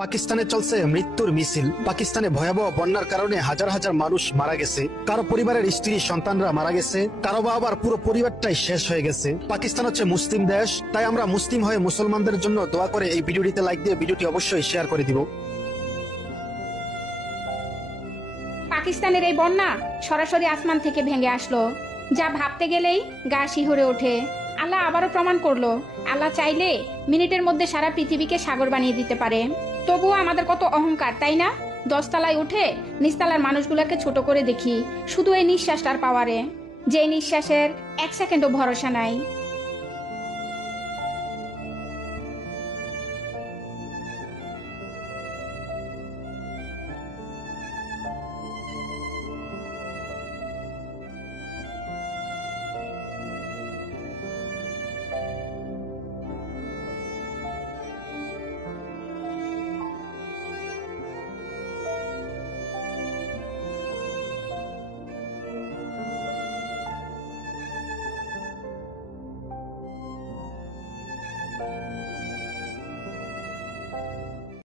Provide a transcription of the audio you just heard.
পাকিস্তানে চলছে মৃত্যুর মিছিল। পাকিস্তানে ভয়াবহ বন্যার কারণে হাজার হাজার মানুষ মারা গেছে। কারো পরিবারের স্ত্রী সন্তানরা মারা গেছে, কারো বা আবার পুরো পরিবারটাই শেষ হয়ে গেছে। পাকিস্তান হচ্ছে মুসলিম দেশ, তাই আমরা মুসলিম হয়ে মুসলমানদের জন্য দোয়া করে এই ভিডিওটিতে লাইক দিয়ে ভিডিওটি অবশ্যই শেয়ার করে দিব। পাকিস্তানের এই বন্যা সরাসরি আসমান থেকে ভেঙে আসলো, যা ভাবতে গেলেই গা শিহরে ওঠে। আল্লাহ আবারও প্রমাণ করলো, আল্লাহ চাইলে মিনিটের মধ্যে সারা পৃথিবীকে সাগর বানিয়ে দিতে পারে। তবুও আমাদের কত অহংকার, তাই না? 10 তলায় উঠে নিচতলার মানুষগুলোকে ছোট করে দেখি, শুধু এই নিঃশ্বাসটার পাওয়ারে, যে নিঃশ্বাসের 1 সেকেন্ডও ভরসা নাই।